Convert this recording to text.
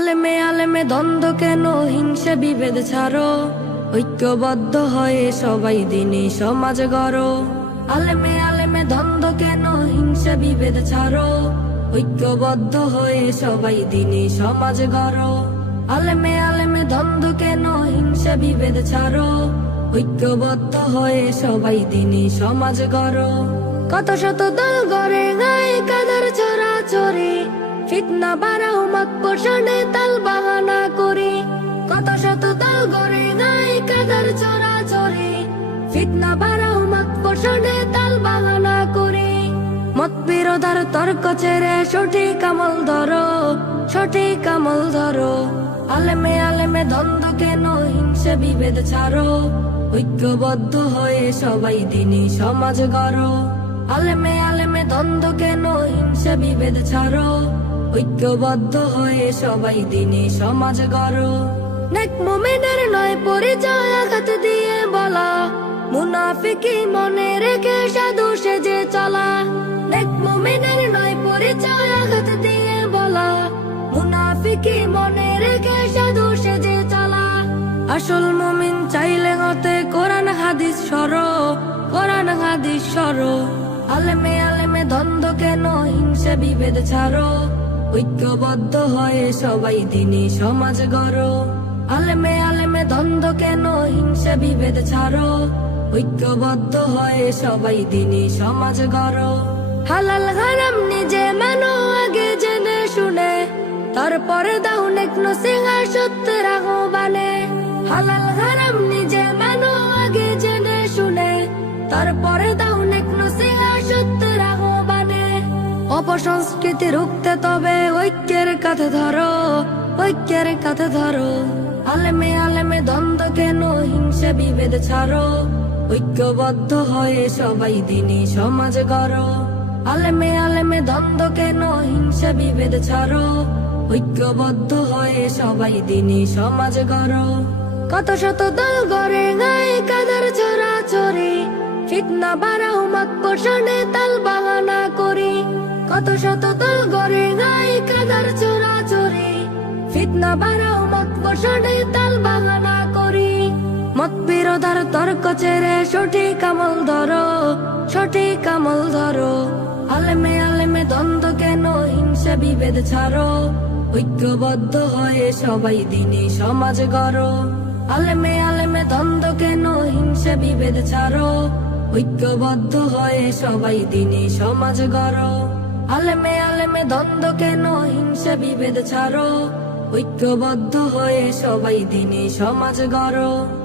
আলেমে আলেমে দ্বন্দ্ব কেন? হিংসা, বিভেদ ছাড়ো। ঐক্যবদ্ধ হয়ে সবাই দিনে সমাজ গড়ো। আলেমে আলেমে দ্বন্দ্ব কেন? হিংসা, বিভেদ ছাড়ো। ঐক্যবদ্ধ হয়ে সবাই দিনে সমাজ গড়ো। আলেমে আলেমে দ্বন্দ্ব কেন? হিংসা, বিভেদ ছাড়ো। ঐক্যবদ্ধ হয়ে সবাই দিনে সমাজ গড়ো। কত শত দল গড়ে, গায়ে কাদার ছড়া ছড়ি ফিতনা বাড়াও মাক পোষণে তাল বাহানা করি। কত শত দল গড়ে গায়ে কাদার ছড়া ছড়ি ফিতনা বাড়াও মাক পোষণে তাল বাহানা করি। মত বিরোধার তর্ক ছেড়ে সঠিক আমল ধরো, সঠিক আমল ধরো। আলেমে আলেমে দ্বন্দ্ব কেন হিংসা বিভেদ ছাড়ো? ঐক্যবদ্ধ হয়ে সবাই দিনই সমাজ গড়ো। আলেমে আলেমে দ্বন্দ্ব কেন হিংসা বিভেদ ছাড়ো? ঐক্যবদ্ধ হয়ে সবাই দিনে সমাজ গড়ো। নেক মোমেনের নয় পরিচয় আঘাত দিয়ে বলা। মুনাফিকি মনে রেখে সাধু সেজে চলা। নেক মোমেনের নয় পরিচয় আঘাত দিয়ে বলা। মুনাফিকি মনে রেখে সাধু সেজে চলা। আসল মুমিন চাইলে হতে কোরআন হাদিস সরো। কোরআন হাদিস সরো। আলেমে আলেমে দ্বন্দ্ব কেন হিংসা বিভেদ ছাড়ো। ঐক্যবদ্ধ হয়ে সবাই দিনই সমাজ গড়ো। আলেমে আলেমে দ্বন্দ্ব কেন? হিংসা বিভেদ ছাড়ো। ঐক্যবদ্ধ হয়ে সবাই দিনই সমাজ গড়ো। হালাল হারাম নিজে মানো, আগে জেনে শুনে। তারপরে দাও নেক নসিহা, সত্যের আহ্বানে। হালাল হারাম নিজে মানো অপসংস্কৃতি রুখতে তবে ঐক্যের কাছে ধরো, ঐক্যের কাছে ধরো। আলেমে আলেমে দ্বন্দ্ব কেন হিংসা বিভেদ ছাড়ো? ঐক্যবদ্ধ হয়ে সবাই দিনই সমাজ গড়ো। আলেমে আলেমে দ্বন্দ্ব কেন হিংসা বিভেদ ছাড়ো? ঐক্যবদ্ধ হয়ে সবাই দিনই সমাজ গড়ো। কত শত দল গড়ে গায়ে কাদার ছড়া ছড়ি ফিতনা বাড়াও মাক পোষণে তাল বাহানা করি। কত শত দল গড়ে গায়ে কাদার ছড়া ছড়ি ফিতনা বাড়াও মাক পোষণে তাল বাহানা করি। মত বিরোধার তর্ক ছেড়ে সঠিক আমল ধরো, সঠিক আমল ধরো। আলেমে আলেমে দ্বন্দ্ব কেন, হিংসা বিভেদ ছাড়ো। ঐক্যবদ্ধ হয়ে সবাই দিনই সমাজ গড়ো। আলেমে আলেমে দ্বন্দ্ব কেন, হিংসা বিভেদ ছাড়ো। ঐক্যবদ্ধ হয়ে সবাই দিনই সমাজ গড়ো। আলেমে আলেমে দ্বন্দ্ব কেন? হিংসা বিভেদ ছাড়ো। ঐক্যবদ্ধ হয়ে সবাই দিনে সমাজ গড়ো।